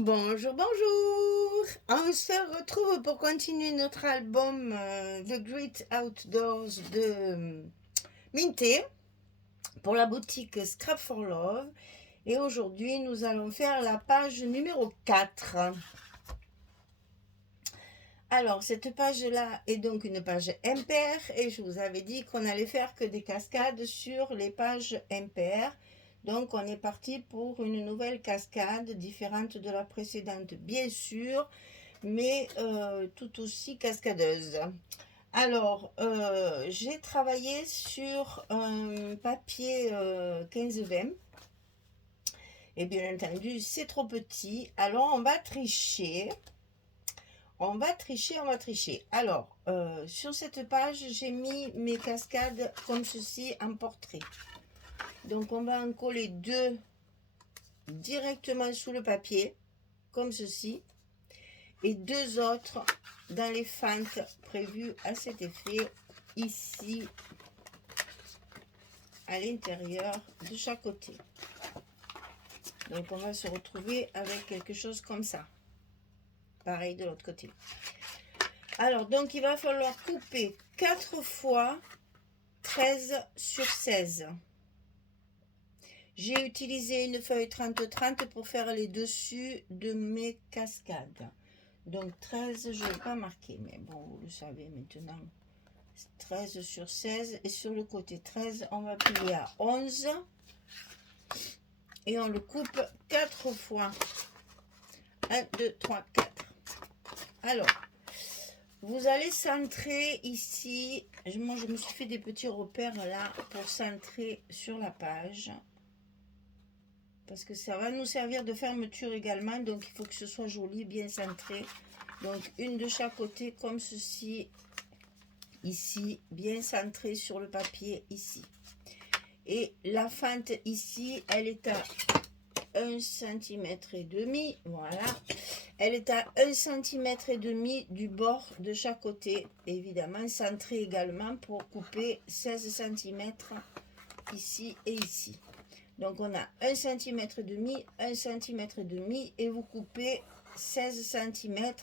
Bonjour, bonjour! On se retrouve pour continuer notre album The Great Outdoors de Minté pour la boutique Scrap for Love. Et aujourd'hui, nous allons faire la page numéro 4. Alors, cette page-là est donc une page impaire et je vous avais dit qu'on allait faire que des cascades sur les pages impaires. Donc, on est parti pour une nouvelle cascade différente de la précédente, bien sûr, mais tout aussi cascadeuse. Alors, j'ai travaillé sur un papier 15-20 et bien entendu, c'est trop petit. Alors, on va tricher. On va tricher. Alors, sur cette page, j'ai mis mes cascades comme ceci en portrait. Donc, on va en coller deux directement sous le papier, comme ceci, et deux autres dans les fentes prévues à cet effet, ici, à l'intérieur de chaque côté. Donc, on va se retrouver avec quelque chose comme ça. Pareil de l'autre côté. Alors, donc, il va falloir couper 4 fois 13 sur 16. J'ai utilisé une feuille 30-30 pour faire les dessus de mes cascades. Donc 13, je ne vais pas marquer, mais bon, vous le savez maintenant. 13 sur 16 et sur le côté 13, on va plier à 11 et on le coupe 4 fois. 1, 2, 3, 4. Alors, vous allez centrer ici. Moi, je me suis fait des petits repères là pour centrer sur la page. Parce que ça va nous servir de fermeture également. Donc, il faut que ce soit joli, bien centré. Donc, une de chaque côté, comme ceci. Ici, bien centré sur le papier, ici. Et la fente ici, elle est à 1,5 cm. Voilà. Elle est à 1,5 cm du bord de chaque côté. Évidemment, centré également pour couper 16 cm ici et ici. Donc, on a 1,5 cm, 1,5 cm et vous coupez 16 cm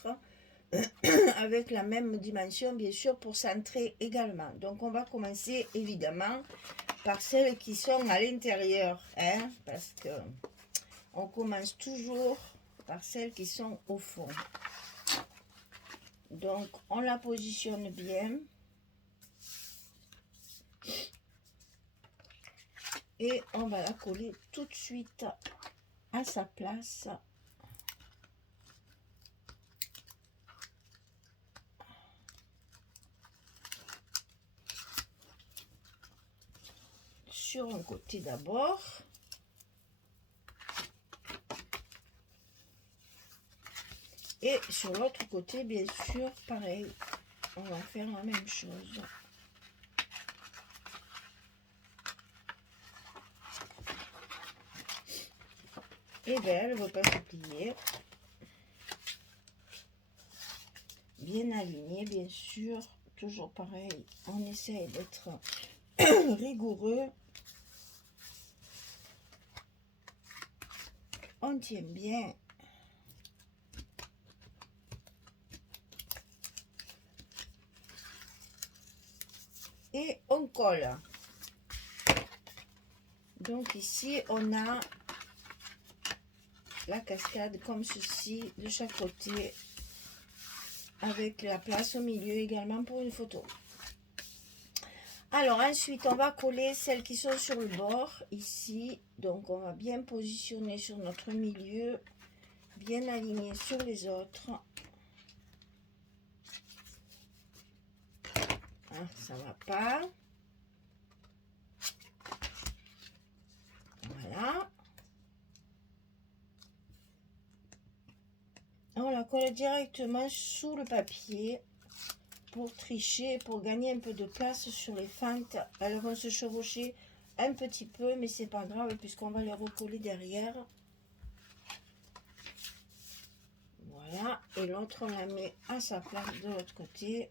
avec la même dimension, bien sûr, pour centrer également. Donc, on va commencer évidemment par celles qui sont à l'intérieur, hein, parce que on commence toujours par celles qui sont au fond. Donc, on la positionne bien. Et on va la coller tout de suite à sa place. Sur un côté d'abord. Et sur l'autre côté, bien sûr, pareil, on va faire la même chose. Et bien, elle ne va pas se plier. Bien aligné, bien sûr. Toujours pareil, on essaye d'être rigoureux. On tient bien. Et on colle. Donc ici, on a la cascade comme ceci de chaque côté, avec la place au milieu également pour une photo. Alors ensuite, on va coller celles qui sont sur le bord ici. Donc on va bien positionner sur notre milieu, bien aligner sur les autres. Ah, ça va pas. Voilà. On la colle directement sous le papier pour tricher, pour gagner un peu de place sur les fentes. Elles vont se chevaucher un petit peu, mais c'est pas grave puisqu'on va les recoller derrière. Voilà, et l'autre on la met à sa place de l'autre côté.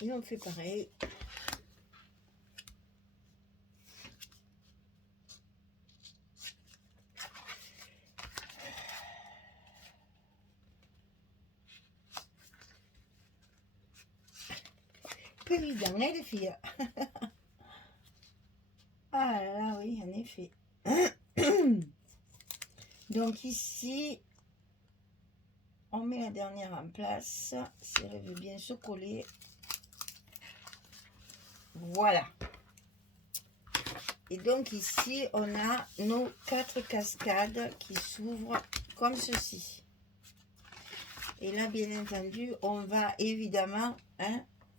Et on fait pareil. pas évident, hein, les filles. Ah là là, oui, en effet. Donc ici, on met la dernière en place, si elle veut bien se coller. Voilà. Et donc ici, on a nos 4 cascades qui s'ouvrent comme ceci. Et là, bien entendu, on va évidemment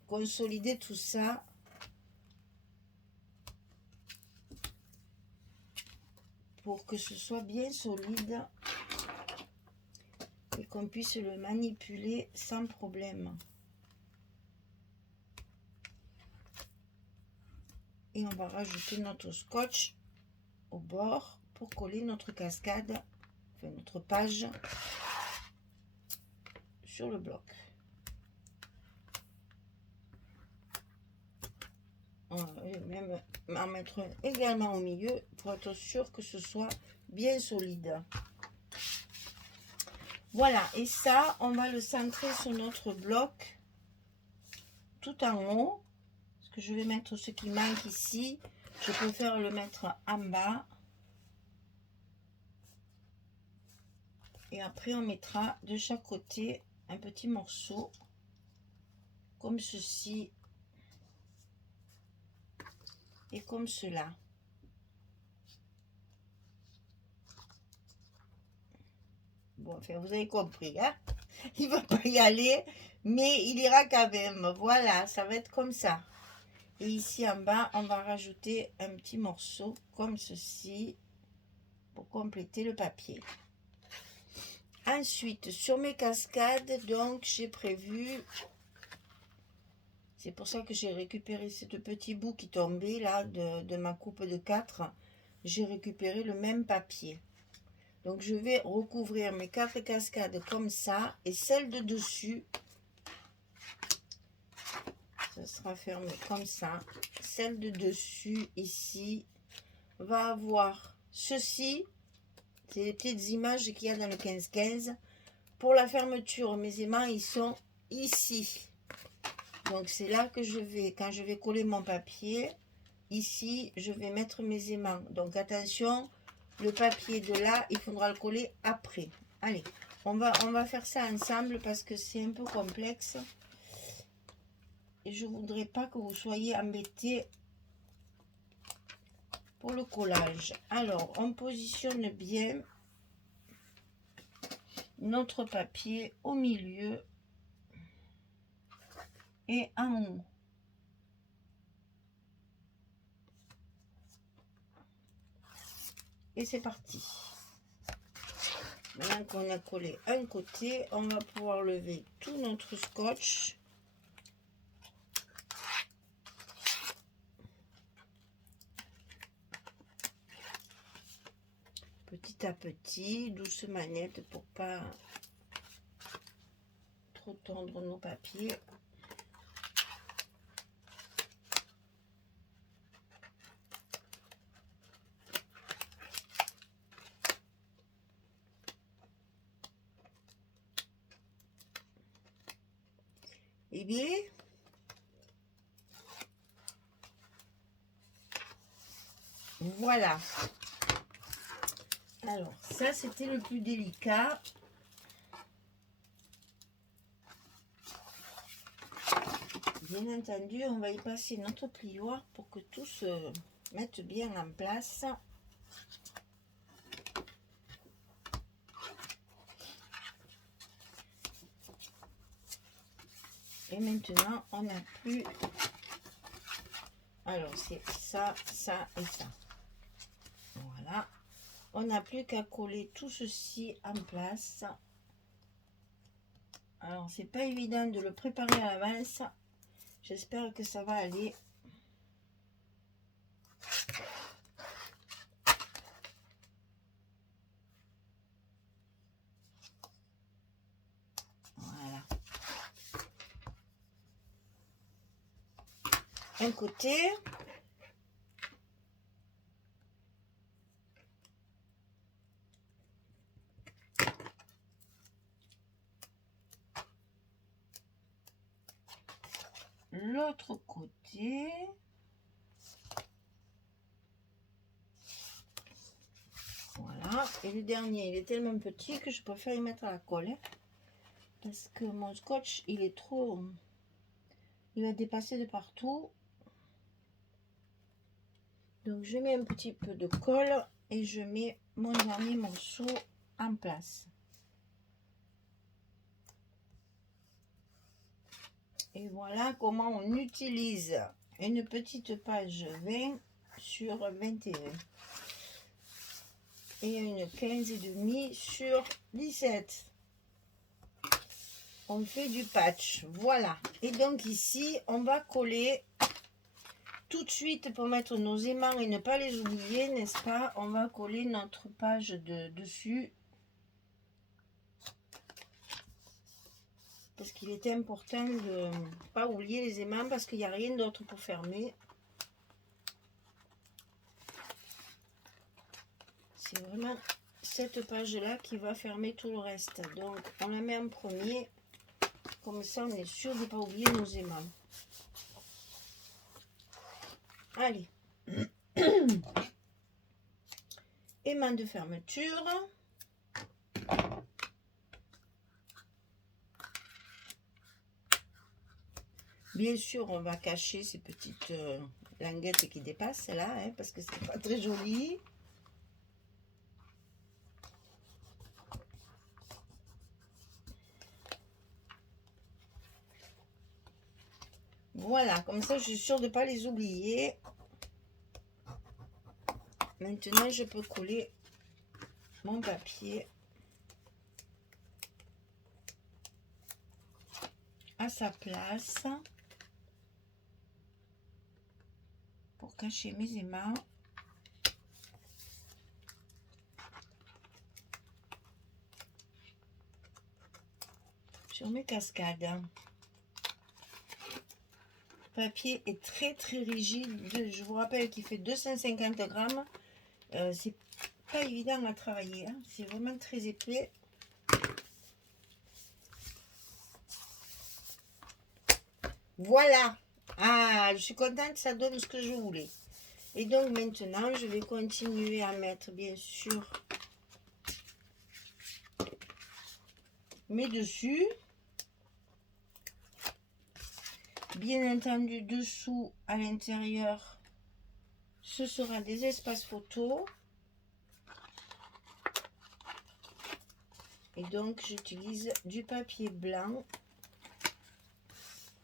consolider tout ça. Pour que ce soit bien solide et qu'on puisse le manipuler sans problème. Et on va rajouter notre scotch au bord pour coller notre cascade, enfin notre page sur le bloc. On va même en mettre également au milieu pour être sûr que ce soit bien solide. Voilà, et ça, on va le centrer sur notre bloc tout en haut. Parce que je vais mettre ce qui manque ici. Je préfère le mettre en bas. Et après, on mettra de chaque côté un petit morceau comme ceci et comme cela. Bon, enfin, vous avez compris, hein? Il ne va pas y aller, mais il ira quand même. Voilà, ça va être comme ça. Et ici en bas, on va rajouter un petit morceau comme ceci pour compléter le papier. Ensuite, sur mes cascades, donc j'ai prévu, c'est pour ça que j'ai récupéré ce petit bout qui tombait là de ma coupe de 4. J'ai récupéré le même papier. Donc je vais recouvrir mes 4 cascades comme ça, et celle de dessus, ça sera fermé comme ça. Celle de dessus ici va avoir ceci. C'est les petites images qu'il y a dans le 15-15. Pour la fermeture, mes aimants, ils sont ici. Donc, c'est là que je vais, quand je vais coller mon papier, ici, je vais mettre mes aimants. Donc, attention, le papier de là, il faudra le coller après. Allez, on va faire ça ensemble parce que c'est un peu complexe. Et je ne voudrais pas que vous soyez embêtés pour le collage. Alors, on positionne bien notre papier au milieu et en haut. Et c'est parti. Maintenant qu'on a collé un côté, on va pouvoir lever tout notre scotch. Petit à petit, douce manette pour pas trop tendre nos papiers. Et bien, voilà. Alors, ça, c'était le plus délicat. Bien entendu, on va y passer notre plioir pour que tout se mette bien en place. Et maintenant, on n'a plus... Alors, c'est ça, ça et ça. Voilà. On n'a plus qu'à coller tout ceci en place. Alors, c'est pas évident de le préparer à l'avance. J'espère que ça va aller. Voilà. Un côté. l'autre côté. Voilà. Et le dernier, il est tellement petit que je préfère y mettre à la colle. Hein, parce que mon scotch, il est trop... Il va dépasser de partout. Donc, je mets un petit peu de colle et je mets mon dernier morceau en place. Et voilà comment on utilise une petite page 20 sur 21 et une 15,5 sur 17. On fait du patch, voilà. Et donc ici, on va coller tout de suite pour mettre nos aimants et ne pas les oublier, n'est-ce pas? On va coller notre page dessus. Parce qu'il était important de ne pas oublier les aimants parce qu'il n'y a rien d'autre pour fermer. C'est vraiment cette page-là qui va fermer tout le reste. Donc, on la met en premier. Comme ça, on est sûr de ne pas oublier nos aimants. Allez. Aimant de fermeture. Bien sûr, on va cacher ces petites languettes qui dépassent là, hein, parce que c'est pas très joli. Voilà, comme ça, je suis sûre de ne pas les oublier. Maintenant, je peux coller mon papier à sa place pour cacher mes aimants. Sur mes cascades. Le papier est très rigide. Je vous rappelle qu'il fait 250 grammes. C'est pas évident à travailler. Hein. C'est vraiment très épais. Voilà. Ah, je suis contente, ça donne ce que je voulais. Et donc maintenant, je vais continuer à mettre, bien sûr, mes dessus. Bien entendu, dessous, à l'intérieur, ce sera des espaces photos. Et donc, j'utilise du papier blanc.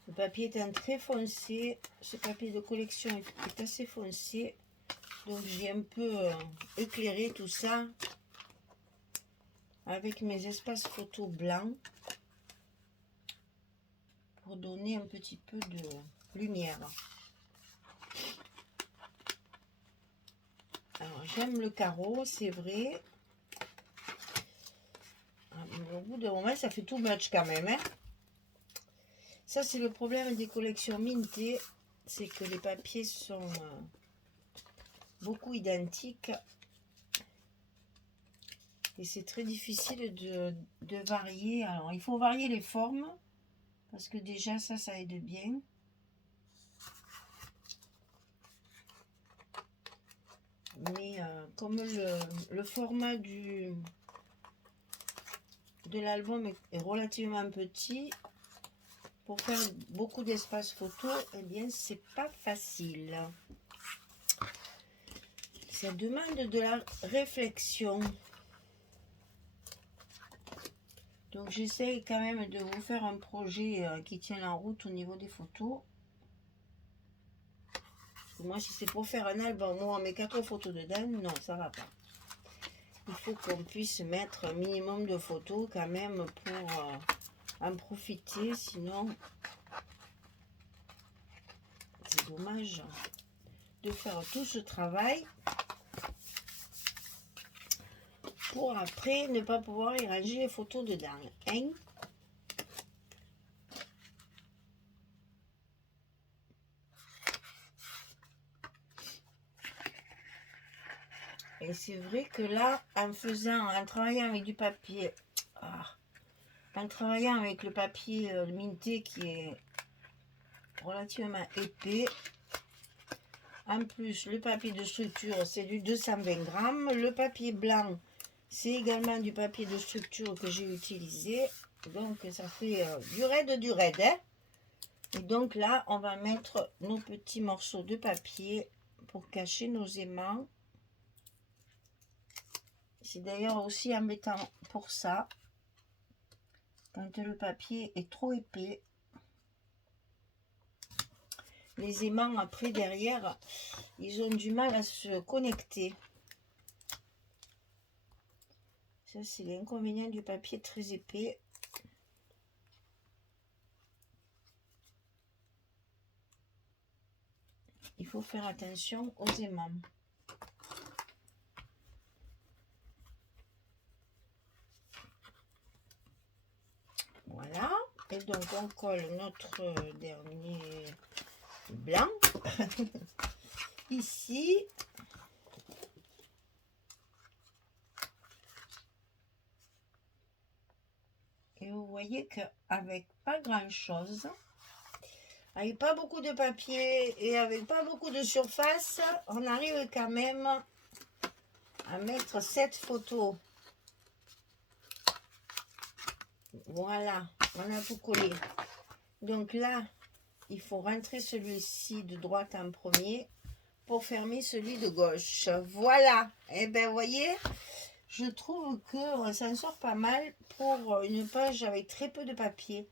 Le papier étant très foncé, ce papier de collection est assez foncé. Donc, j'ai un peu éclairé tout ça avec mes espaces photos blancs pour donner un petit peu de lumière. Alors, j'aime le carreau, c'est vrai. Au bout d'un moment, ça fait tout match quand même. Hein. Ça, c'est le problème des collections Minté. C'est que les papiers sont beaucoup identiques. Et c'est très difficile de varier. Alors, il faut varier les formes. Parce que déjà, ça aide bien. Mais comme le format de l'album est relativement petit, pour faire beaucoup d'espace photo, eh bien, c'est pas facile. Ça demande de la réflexion. Donc, j'essaie quand même de vous faire un projet qui tient la route au niveau des photos. Parce que moi, si c'est pour faire un album, moi, on met 4 photos dedans, non, ça va pas. Il faut qu'on puisse mettre un minimum de photos quand même pour en profiter, sinon c'est dommage de faire tout ce travail pour après ne pas pouvoir y ranger les photos dedans. Hein? Et c'est vrai que là, en travaillant avec du papier, en travaillant avec le papier minté qui est relativement épais. En plus, le papier de structure, c'est du 220 grammes. Le papier blanc, c'est également du papier de structure que j'ai utilisé. Donc, ça fait du raide, hein. Et donc là, on va mettre nos petits morceaux de papier pour cacher nos aimants. C'est d'ailleurs aussi embêtant pour ça, quand le papier est trop épais. Les aimants après derrière, ils ont du mal à se connecter. Ça, c'est l'inconvénient du papier très épais. Il faut faire attention aux aimants. Voilà. Et donc, on colle notre dernier blanc. Ici. Et vous voyez qu'avec pas grand chose, avec pas beaucoup de papier et avec pas beaucoup de surface, on arrive quand même à mettre cette photo. Voilà, on a tout collé. Donc là, il faut rentrer celui-ci de droite en premier pour fermer celui de gauche. Voilà. Et bien, vous voyez, je trouve qu'on s'en sort pas mal pour une page avec très peu de papier.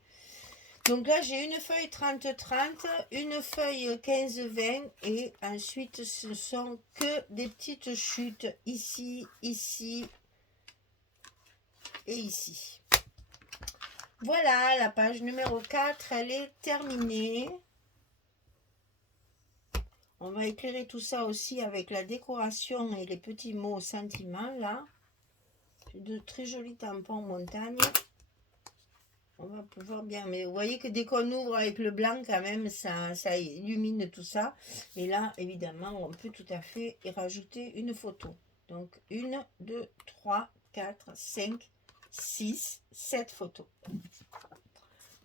Donc là, j'ai une feuille 30-30, une feuille 15-20 et ensuite, ce sont que des petites chutes ici, ici et ici. Voilà, la page numéro 4, elle est terminée. On va éclairer tout ça aussi avec la décoration et les petits mots sentiments là. De très jolis tampons montagne. On va pouvoir bien, mais vous voyez que dès qu'on ouvre avec le blanc quand même, ça illumine tout ça. Et là, évidemment, on peut tout à fait y rajouter une photo. Donc, 1, 2, 3, 4, 5, 6, 7 photos.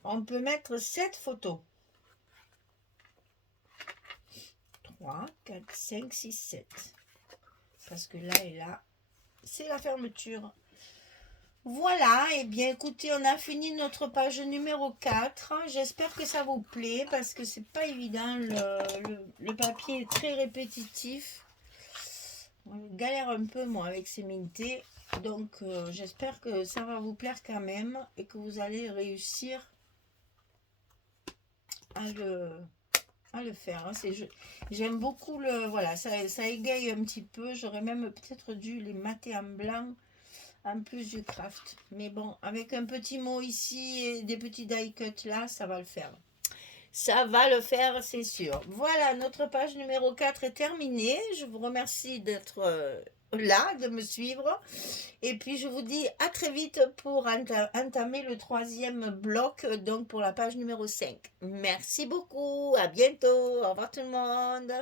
On peut mettre 7 photos. 3, 4, 5, 6, 7. Parce que là et là, c'est la fermeture. Voilà, et bien écoutez, on a fini notre page numéro 4. J'espère que ça vous plaît parce que c'est pas évident. Le papier est très répétitif. On galère un peu moi avec ces mintés. Donc j'espère que ça va vous plaire quand même et que vous allez réussir à le faire. J'aime beaucoup voilà, ça égaye un petit peu. J'aurais même peut-être dû les mater en blanc en plus du craft. Mais bon, avec un petit mot ici et des petits die cut là, ça va le faire. Ça va le faire, c'est sûr. Voilà, notre page numéro 4 est terminée. Je vous remercie d'être là, de me suivre. Et puis, je vous dis à très vite pour entamer le 3e bloc, donc pour la page numéro 5. Merci beaucoup, à bientôt. Au revoir tout le monde.